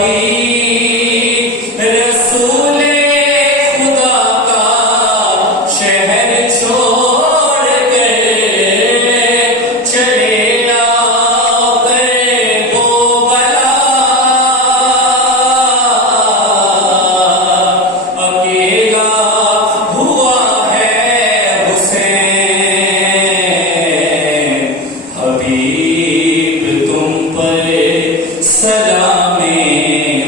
हबीब रसूले खुदा का शहर छोड़ कर चले आकर वो बला अकेला हुआ है हुसैन। हबीब तुम पर सलामे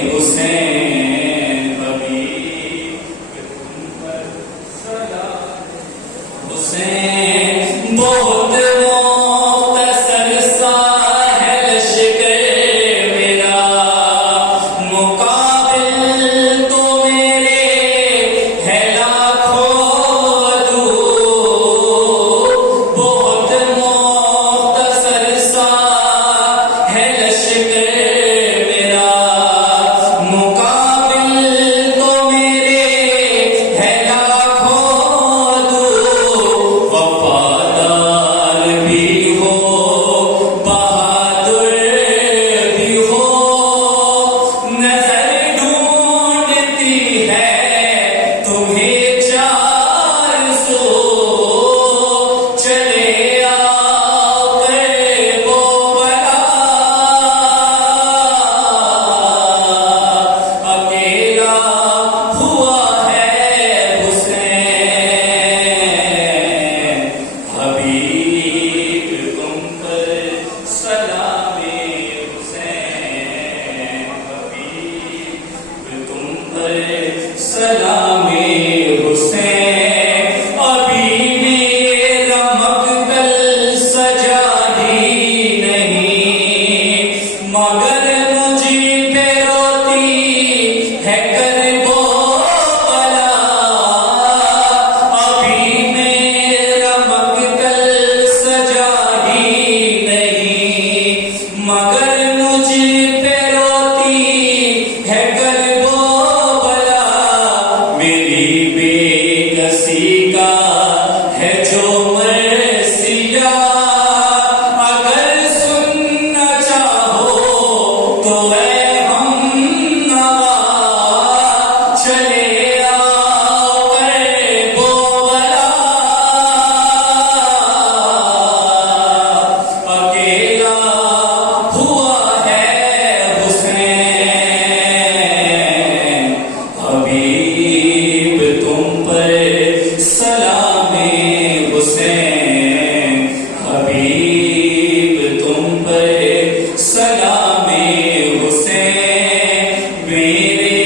हुसैन, हबीब तुम पर सलामे हुसैन। बहुत मुख्तसर सा है लश्कर मेरा, मुकाबिल तो मेरे है लाखों अदू। बहुत मुख्तसर सा है लश्कर मेरा, मुकाबिल तो मेरे है लाखों अदू। वफादार भी हो बहादुर भी हो, नजर ढूंढती है तुम्हें चार सौ। चले आकर वो बला अकेला हुआ है हुसैन। हबीब तुम पर सलामे हुसैन, हबीब तुम पर सलामे हुसैन। अभी मेरा मकतल सजा ही नहीं, मगर मुझे पे रोती है करबो बला। अभी मेरा मकतल सजा ही नहीं, मगर मुझे पे रोती है करबो बला। मेरी बेकसी का है जो मरसिया, अगर सुनना चाहो तो ऐ हमनवा। चले आकर वो बला अकेला हुआ है हुसैन। हबीब तुम पर सलामे हुसैन, हबीब तुम पर सलामे हुसैन। मेरे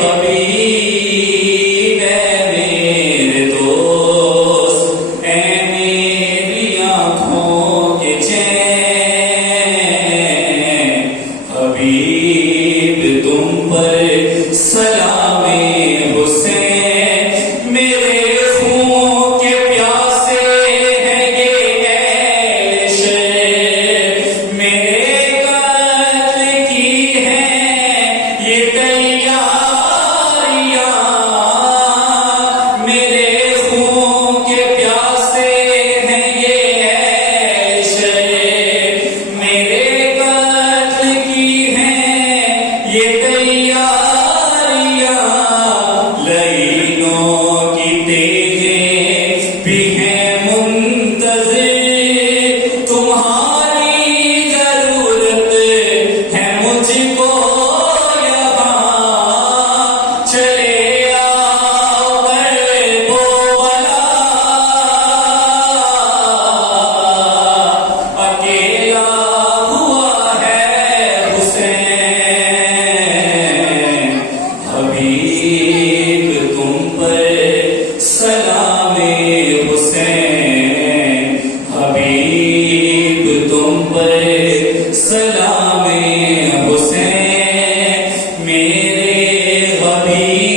हबीब ऐ मेरे दोस्त, ऐ मेरी आँखों के चैन। हबीब तुम पर सलामे हुसैन। मेरे खून के प्यासे हैं ये अहले शहर, मेरे कत्ल की हैं ये तैयारियां। मेरे खून के प्यासे हैं ये अहले शहर, मेरे कत्ल की हैं ये तैयारियां। लईनों की तेजें भी हैं मुंतज़िर, तुम्हारी जरूरत है मुझको यहाँ। चले आकर वो बला अकेला हुआ है हुसैन। हबीब तुम पर सलामे हुसैन, हबीब तुम पर सलामे हुसैन। मेरे हबीब